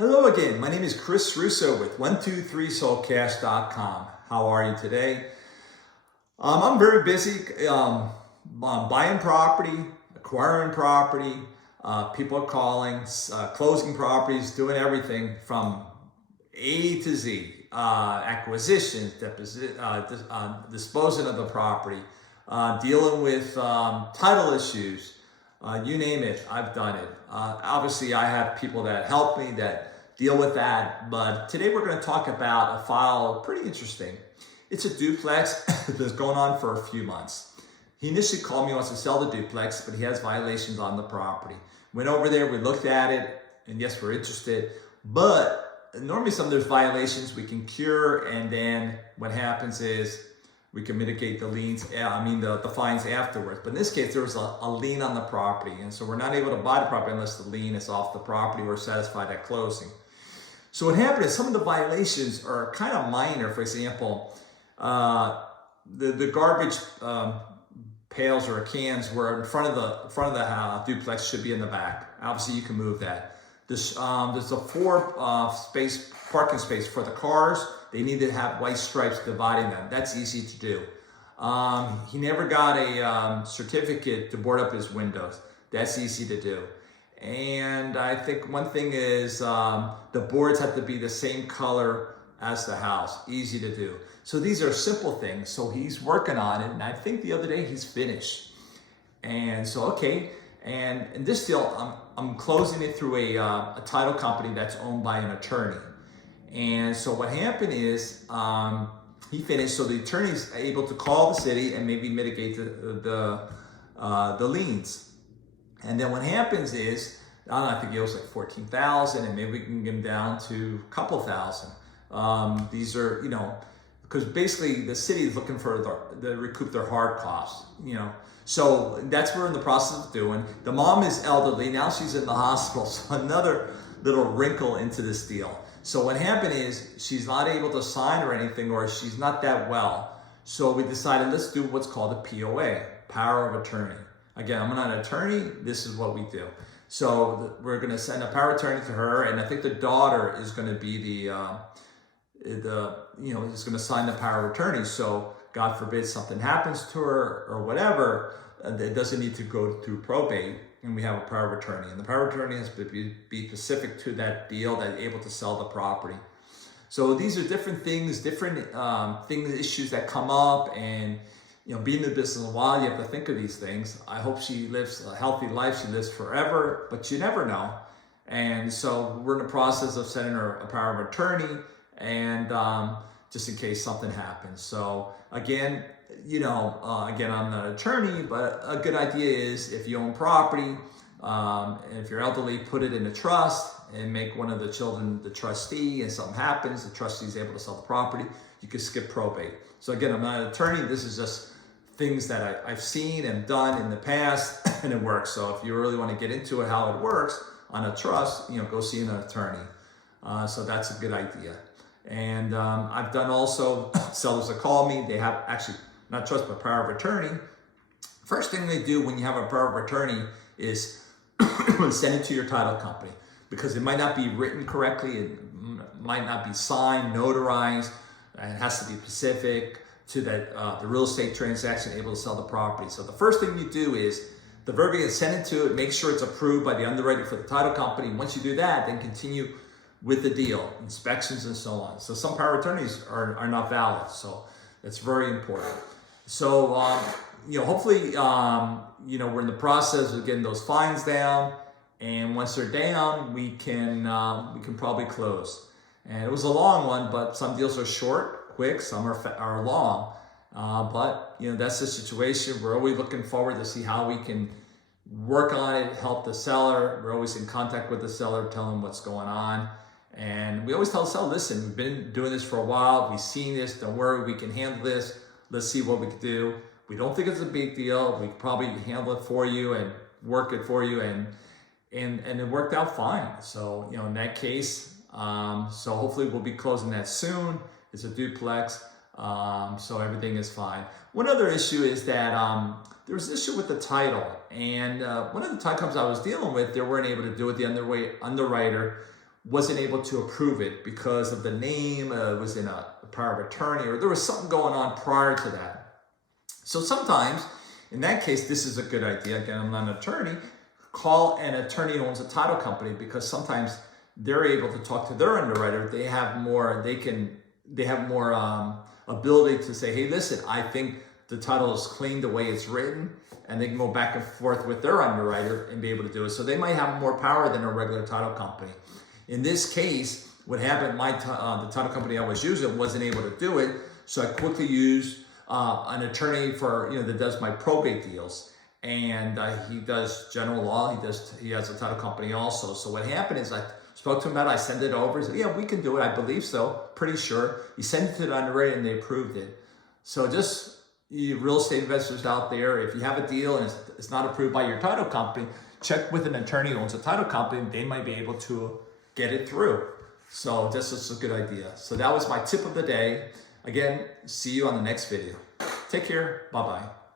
Hello again, my name is Chris Russo with 123soulcash.com. How are you today? I'm very busy buying property, acquiring property, people are calling, closing properties, doing everything from A to Z, acquisitions, disposing of the property, dealing with title issues, you name it, I've done it. Obviously, I have people that help me that deal with that, but today we're going to talk about a file pretty interesting. It's a duplex that's going on for a few months. He initially called me, wants to sell the duplex, but he has violations on the property. Went over there, we looked at it, and yes, we're interested, but normally some of those violations we can cure, and then what happens is we can mitigate the liens, the fines afterwards. But in this case, there was a lien on the property, and so we're not able to buy the property unless the lien is off the property or satisfied at closing. So what happened is some of the violations are kind of minor. For example, the garbage pails or cans were in front of the duplex should be in the back. Obviously, you can move that. There's a four parking space for the cars. They need to have white stripes dividing them. That's easy to do. He never got a certificate to board up his windows. That's easy to do. And I think one thing is the boards have to be the same color as the house. Easy to do. So these are simple things. So he's working on it, and I think the other day he's finished. And so, okay. And in this deal, I'm closing it through a title company that's owned by an attorney. And so what happened is he finished, so the attorney's able to call the city and maybe mitigate the liens. And then what happens is, I think it was like $14,000, and maybe we can get them down to a couple thousand. These are, because basically the city is looking for to recoup their hard costs, So that's what we're in the process of doing. The mom is elderly, now she's in the hospital, so another little wrinkle into this deal. So what happened is she's not able to sign or anything, or she's not that well. So we decided let's do what's called a POA, power of attorney. Again, I'm not an attorney, this is what we do. So we're going to send a power of attorney to her, and I think the daughter is going to be is going to sign the power of attorney. So God forbid something happens to her or whatever, it doesn't need to go through probate, and we have a power of attorney. And the power of attorney has to be specific to that deal, that able to sell the property. So these are different things, issues that come up, and being in the business a while, you have to think of these things. I hope she lives a healthy life, she lives forever, but you never know. And so we're in the process of sending her a power of attorney, and just in case something happens. So again, I'm not an attorney, but a good idea is if you own property, and if you're elderly, put it in a trust and make one of the children the trustee, and something happens, the trustee is able to sell the property, you can skip probate. So again, I'm not an attorney, this is just things that I've seen and done in the past, and it works. So if you really want to get into it, how it works on a trust, go see an attorney. So that's a good idea. And I've done also sellers that call me, they have actually not trust but power of attorney. First thing they do when you have a power of attorney is send it to your title company, because it might not be written correctly, it might not be signed, notarized, it has to be specific to that the real estate transaction, able to sell the property. So the first thing you do is the verbiage is send it to it, make sure it's approved by the underwriter for the title company. Once you do that, then continue with the deal, inspections and so on. So some power of attorneys are not valid, so that's very important. So hopefully we're in the process of getting those fines down, and once they're down, we can probably close. And it was a long one, but some deals are short, quick, some are long. But that's the situation. We're always looking forward to see how we can work on it, help the seller. We're always in contact with the seller, tell them what's going on. And we always tell the seller, listen, we've been doing this for a while. We've seen this. Don't worry, we can handle this. Let's see what we can do. We don't think it's a big deal. We can probably handle it for you and work it for you. And it worked out fine. So, in that case, so hopefully we'll be closing that soon. It's a duplex. So everything is fine. One other issue is that there was an issue with the title. And one of the title companies I was dealing with, they weren't able to do it. The underwriter wasn't able to approve it because of the name, was in a power of attorney, or there was something going on prior to that. So sometimes, in that case, this is a good idea. Again, I'm not an attorney. Call an attorney who owns a title company, because sometimes they're able to talk to their underwriter. They have more, ability to say, hey, listen, I think the title is clean the way it's written, and they can go back and forth with their underwriter and be able to do it. So they might have more power than a regular title company. In this case, what happened, the title company I was using wasn't able to do it, so I quickly used an attorney that does my probate deals, and he does general law. He has a title company also. So what happened is I spoke to him about it. I sent it over. He said, yeah, we can do it. I believe so. Pretty sure. He sent it to the underwriter and they approved it. So just you real estate investors out there, if you have a deal and it's not approved by your title company, check with an attorney who owns a title company. They might be able to get it through. So this is a good idea. So that was my tip of the day. Again, see you on the next video. Take care. Bye-bye.